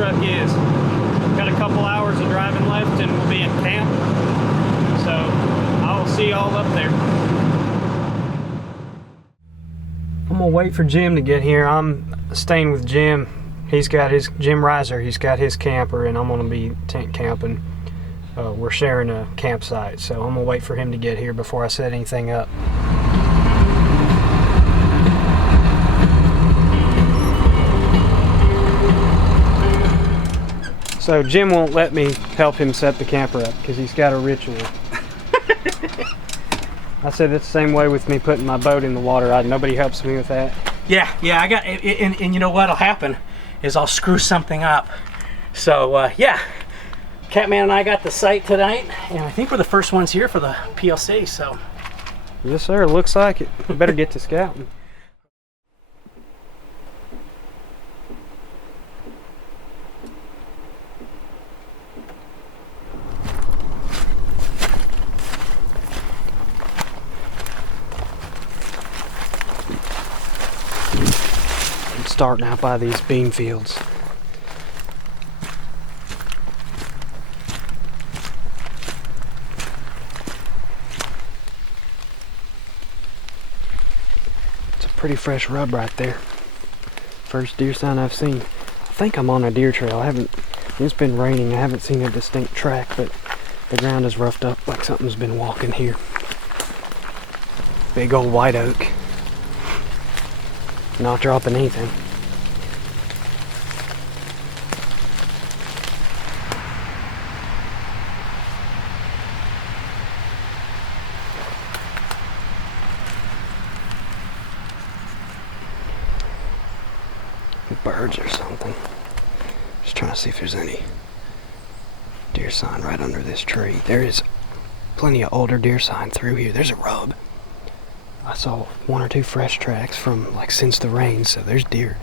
truck is. Got a couple hours of driving left and we'll be in camp. So I'll see y'all up there. I'm gonna wait for Jim to get here. I'm staying with Jim. He's got his Jim Riser. He's got his camper, and I'm gonna be tent camping. We're sharing a campsite, so I'm gonna wait for him to get here before I set anything up. So Jim won't let me help him set the camper up because he's got a ritual. I said it's the same way with me putting my boat in the water. Nobody helps me with that. Yeah, I got it, and you know what'll happen is I'll screw something up. So yeah, Catman and I got the site tonight, and I think we're the first ones here for the PLC. So yes, sir. Looks like it. We better get to scouting. Starting out by these bean fields. It's a pretty fresh rub right there. First deer sign I've seen. I think I'm on a deer trail. It's been raining. I haven't seen a distinct track, but the ground is roughed up like something's been walking here. Big old white oak. Not dropping anything. Birds or something. Just trying to see if there's any deer sign right under this tree. There is plenty of older deer sign through here. There's a rub. I saw one or two fresh tracks from like since the rain, so there's deer.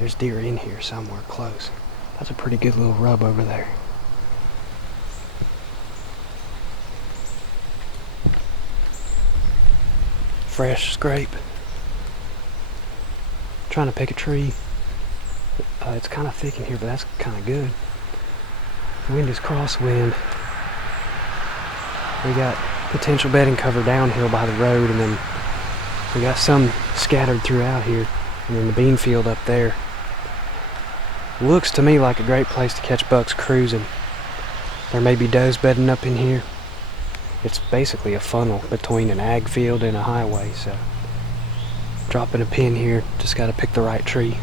There's deer in here somewhere close. That's a pretty good little rub over there. Fresh scrape. Trying to pick a tree. It's kind of thick in here, but that's kind of good. The wind is crosswind. We got potential bedding cover downhill by the road, and then we got some scattered throughout here, and then the bean field up there. Looks to me like a great place to catch bucks cruising. There may be does bedding up in here. It's basically a funnel between an ag field and a highway, so dropping a pin here, just got to pick the right tree.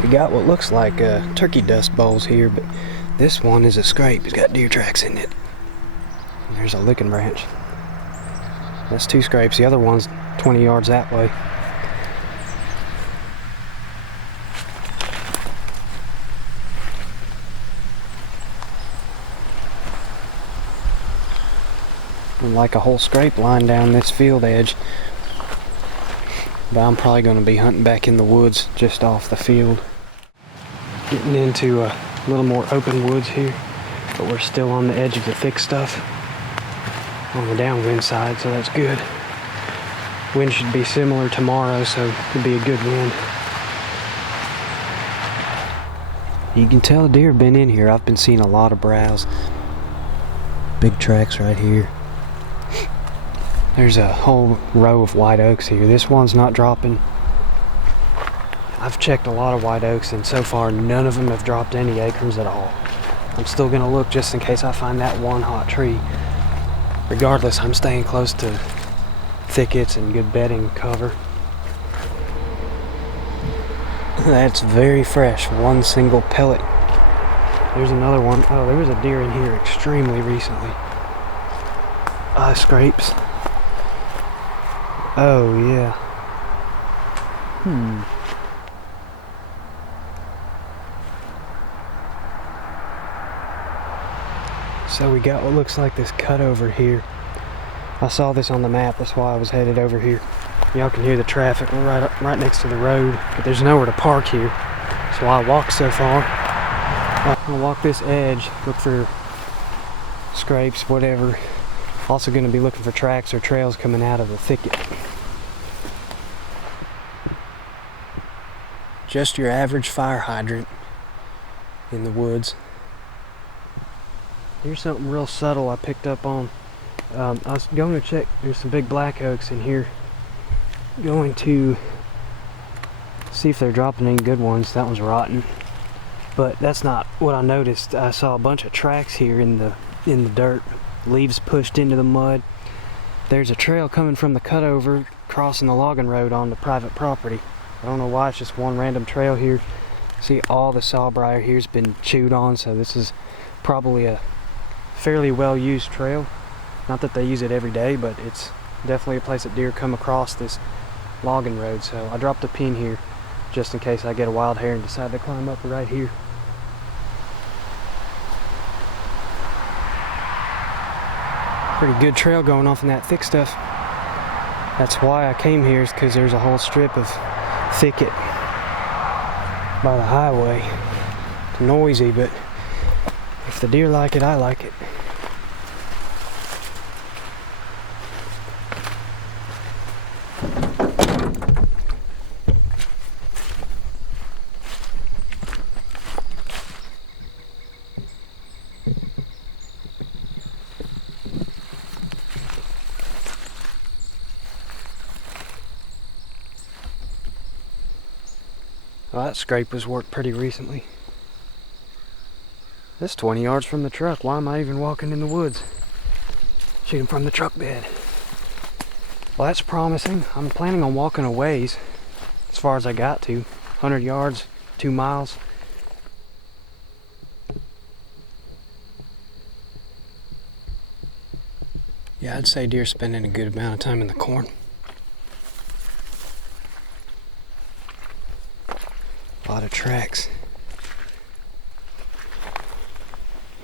We got what looks like turkey dust bowls here, but this one is a scrape. It's got deer tracks in it. There's a licking branch. That's two scrapes. The other one's 20 yards that way. And like a whole scrape line down this field edge. But I'm probably going to be hunting back in the woods just off the field. Getting into a little more open woods here, but we're still on the edge of the thick stuff on the downwind side, so that's good. Wind should be similar tomorrow, so it could be a good wind. You can tell the deer have been in here. I've been seeing a lot of browse. Big tracks right here. There's a whole row of white oaks here. This one's not dropping. I've checked a lot of white oaks, and so far none of them have dropped any acorns at all. I'm still gonna look just in case I find that one hot tree. Regardless, I'm staying close to thickets and good bedding cover. That's very fresh, one single pellet. There's another one. Oh, there was a deer in here extremely recently. Scrapes. Oh, yeah. So we got what looks like this cut over here. I saw this on the map, that's why I was headed over here. Y'all can hear the traffic. We're right next to the road, but there's nowhere to park here. So I walked so far. I'll walk this edge, look for scrapes, whatever. Also going to be looking for tracks or trails coming out of the thicket. Just your average fire hydrant in the woods. Here's something real subtle I picked up on. I was going to check, there's some big black oaks in here. Going to see if they're dropping any good ones. That one's rotten. But that's not what I noticed. I saw a bunch of tracks here in the dirt. Leaves pushed into the mud. There's a trail coming from the cutover crossing the logging road onto private property. I don't know why, it's just one random trail here. See, all the sawbriar here's been chewed on, so this is probably a fairly well used trail. Not that they use it every day, but it's definitely a place that deer come across this logging road. So I dropped a pin here just in case I get a wild hare and decide to climb up right here. Pretty good trail going off in that thick stuff. That's why I came here, is because there's a whole strip of thicket by the highway. It's noisy, but if the deer like it, I like it. Well, that scrape was worked pretty recently. This 20 yards from the truck. Why am I even walking in the woods? Shooting from the truck bed. Well, that's promising. I'm planning on walking a ways, as far as I got to. 100 yards, 2 miles. Yeah, I'd say deer spending a good amount of time in the corn. A lot of tracks.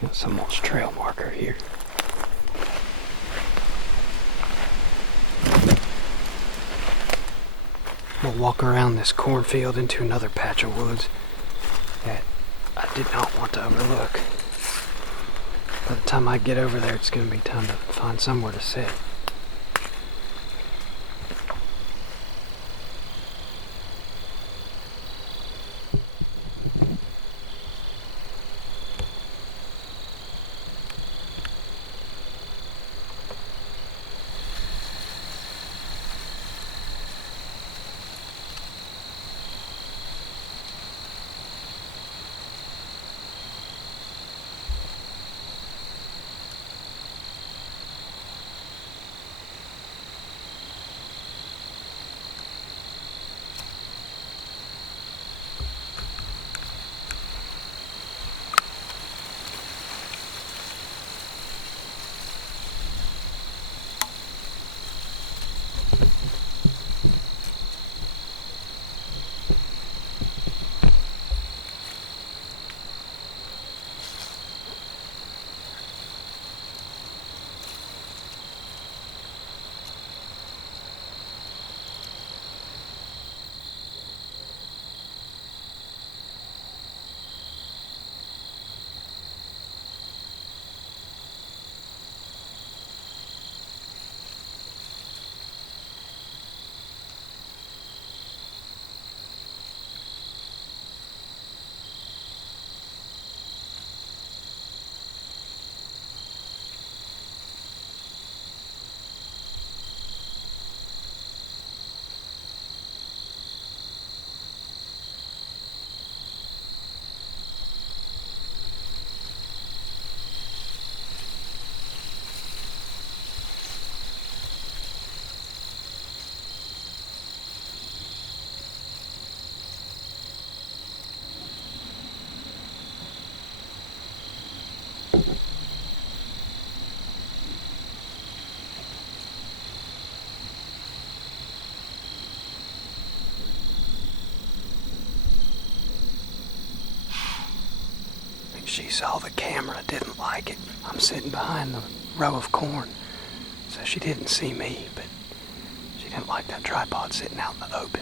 Got someone's trail marker here. I'm gonna walk around this cornfield into another patch of woods that I did not want to overlook. By the time I get over there, it's gonna be time to find somewhere to sit. She saw the camera, didn't like it. I'm sitting behind the row of corn, so she didn't see me, but she didn't like that tripod sitting out in the open.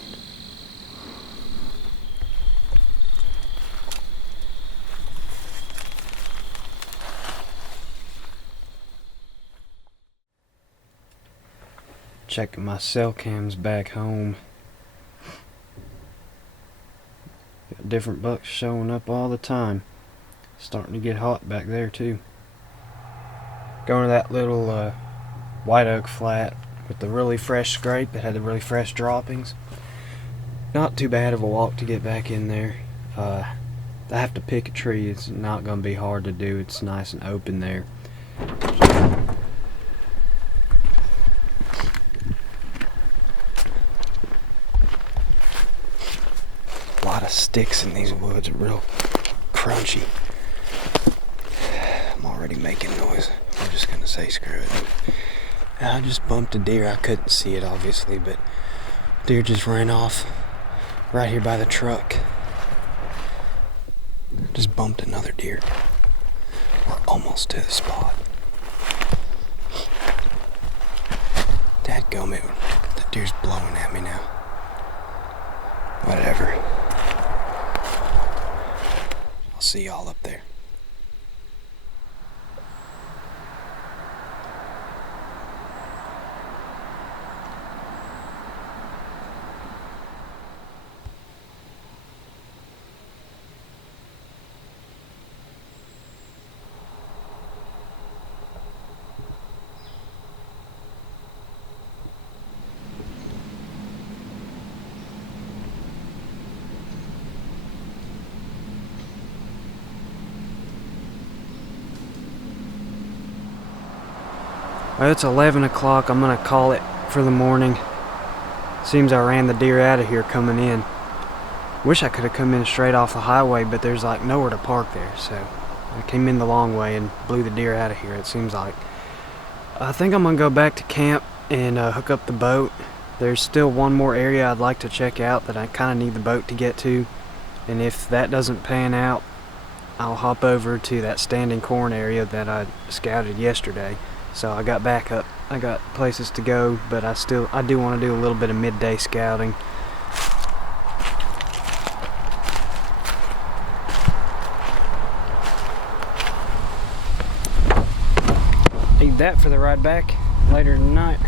Checking my cell cams back home. Different bucks showing up all the time. Starting to get hot back there too. Going to that little white oak flat with the really fresh scrape that had the really fresh droppings. Not too bad of a walk to get back in there. I have to pick a tree. It's not going to be hard to do. It's nice and open there. A lot of sticks in these woods, real crunchy. I'm already making noise. I'm just going to say screw it. I just bumped a deer. I couldn't see it obviously, but deer just ran off right here by the truck. Just bumped another deer. We're almost to the spot. Dadgummit, the deer's blowing at me now. Whatever. I'll see y'all up there. Well, it's 11 o'clock. I'm going to call it for the morning. Seems I ran the deer out of here coming in. Wish I could have come in straight off the highway, but there's like nowhere to park there. So I came in the long way and blew the deer out of here, it seems like. I think I'm going to go back to camp and hook up the boat. There's still one more area I'd like to check out that I kind of need the boat to get to. And if that doesn't pan out, I'll hop over to that standing corn area that I scouted yesterday. So I got backup. I got places to go, but I do want to do a little bit of midday scouting. Need that for the ride back later tonight.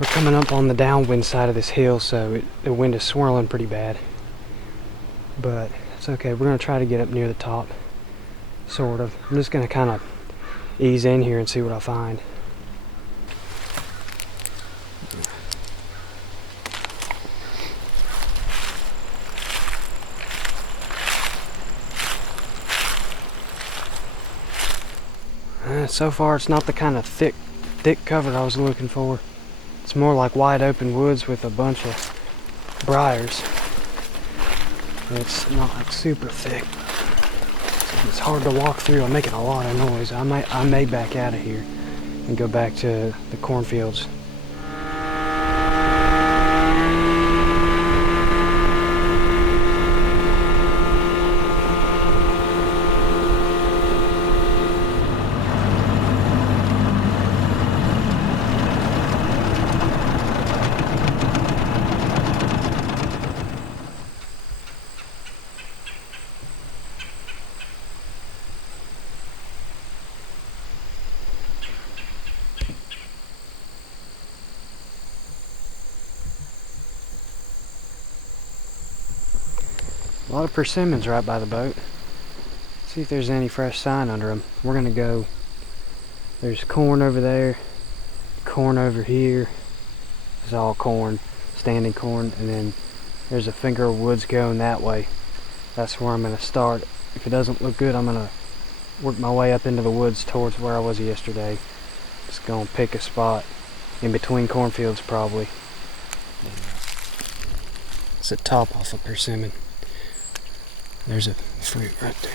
We're coming up on the downwind side of this hill, so the wind is swirling pretty bad. But it's okay. We're going to try to get up near the top, sort of. I'm just going to kind of ease in here and see what I find. So far, it's not the kind of thick cover I was looking for. It's more like wide open woods with a bunch of briars. It's not like super thick. It's hard to walk through. I'm making a lot of noise. I may back out of here and go back to the cornfields. A lot of persimmons right by the boat. See if there's any fresh sign under them. We're gonna go. There's corn over there, corn over here. It's all corn, standing corn, and then there's a finger of woods going that way. That's where I'm gonna start. If it doesn't look good, I'm gonna work my way up into the woods towards where I was yesterday. Just gonna pick a spot in between cornfields probably. It's a top off a persimmon. There's a fruit right there.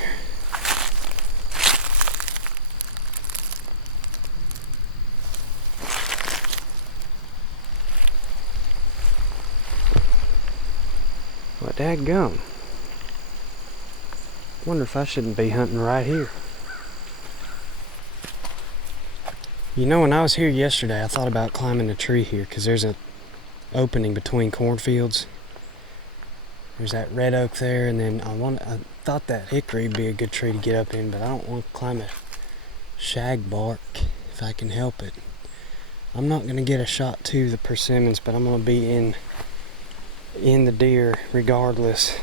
But dadgum. Wonder if I shouldn't be hunting right here. You know, when I was here yesterday, I thought about climbing a tree here because there's an opening between cornfields. There's that red oak there, and then I thought that hickory would be a good tree to get up in, but I don't want to climb a shagbark if I can help it. I'm not going to get a shot to the persimmons, but I'm going to be in the deer regardless.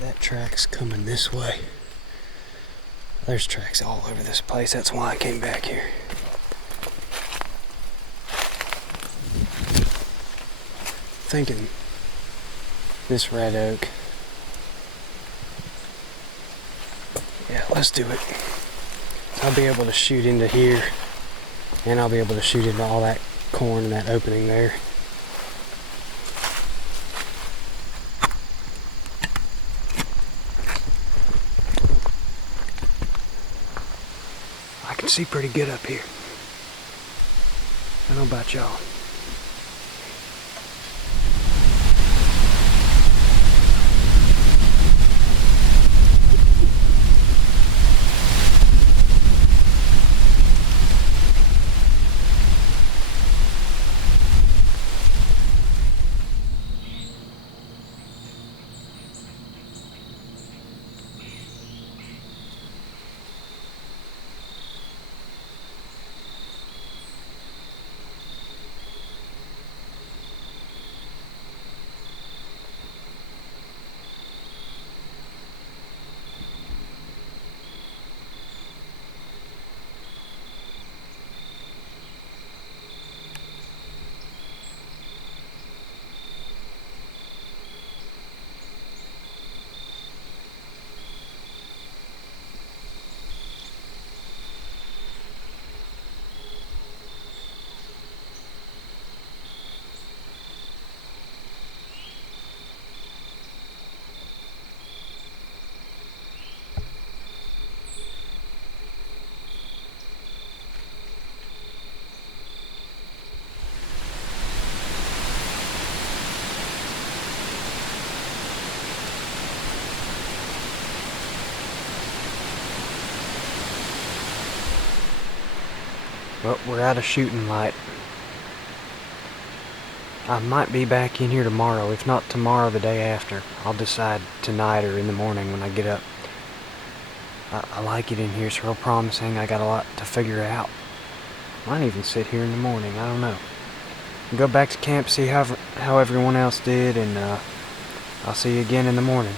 That track's coming this way. There's tracks all over this place. That's why I came back here. Thinking this red oak. Yeah, let's do it. I'll be able to shoot into here, and I'll be able to shoot into all that corn in that opening there. I can see pretty good up here. I don't know about y'all. Well, we're out of shooting light. I might be back in here tomorrow. If not tomorrow, the day after. I'll decide tonight or in the morning when I get up. I like it in here. It's real promising. I got a lot to figure out. Might even sit here in the morning. I don't know. Go back to camp, see how everyone else did, and I'll see you again in the morning.